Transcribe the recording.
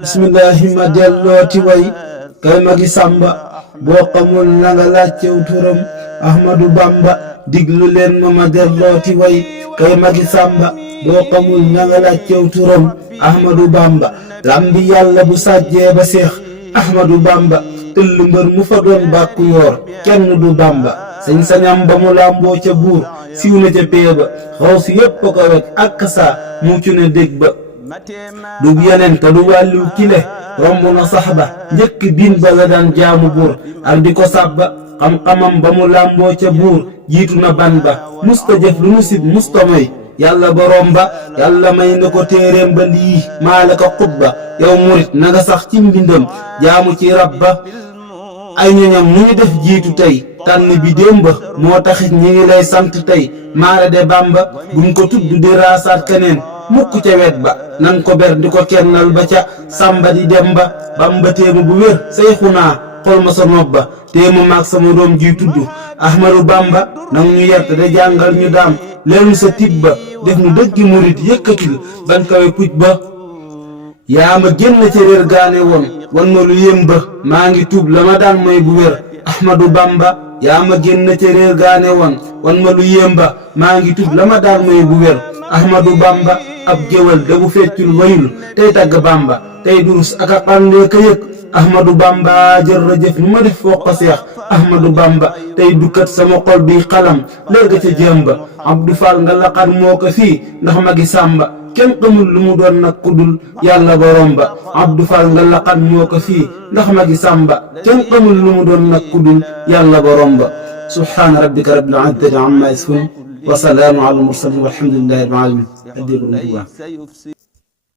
bismillahi ma dellooti way kay magi samba boo xamul na nga laajtew turam Ahmadu Bamba diglu leen ma dellooti way kay magi samba boo xamul na nga laajtew turam Ahmadu Bamba lambi yàlla bu sàjjee ba seex Ahmadu Bamba tëll mbër mu fa doon bàkku yoor kenn du Bamba sañ-sañam ba mu làmboo ca buur siiw na ca pee ba xaw si yépp ko wek ak saa mucc na dég ba du yeneen te du wàlliw kile romb na sax ba njëkk diin ba la daan jaamu buur ak di ko sàbba xam-xamam ba mu làmboo ca buur jiitu na ban ba musta jëf lu nu sib musta moy yàlla borom ba yàlla may na ko téeréem ba lii maa la ko xutba yow murit na nga sax ci mbindam jaamu ci rab ba ay ñoñam mu ñu def jiitu tey tànn bi démb moo taxit ñi ngi lay sant tey maara de Bamba buñ ko tudd di raasaat keneen mukk ca wet ba nan ko ber di ko kennal ba ca sàmba di dem ba Bamba téema bu wér say xunaa xol ma sa nopp ba téema maag sama doom ji tudd Ahmadu Bamba nang ñu yert de jàngal ñu daam leenu sa tib ba def nu dëggi murit yëkkatil ban kawe puj ba yaa ma génn ca réer gaane woon wan ma lu yëm ba maa ngi tuub la ma daan mooy bu wér Ahmadu Bamba yaa ma génn ca réer gaane woon wan ma lu yëm ba maa ngi tuub la ma daan mooy bu wér Ahmadu Bamba ab géwal da bu feccul wayul tey tagg Bamba tey durus ak a xàndee ka yëg Ahmadu Bamba jërëjëf nu ma def foo ko seex Ahmadu Bamba tey dukkat sama xol bi xalam leer ga ca jëm ba Abdou Fall nga laqat moo ko fii ndax magi sàmba kenn xamul lu mu doon nag kudul yàlla borom ba Abdou Fall nga laqat moo ko fii ndax magi sàmba kenn xamul lu mu doon nag kudul yàlla borom ba subhaana rabbika rabbil izzati amma yasifun wa salaamun ala al mursalin walhamdulillahi rabbil alamin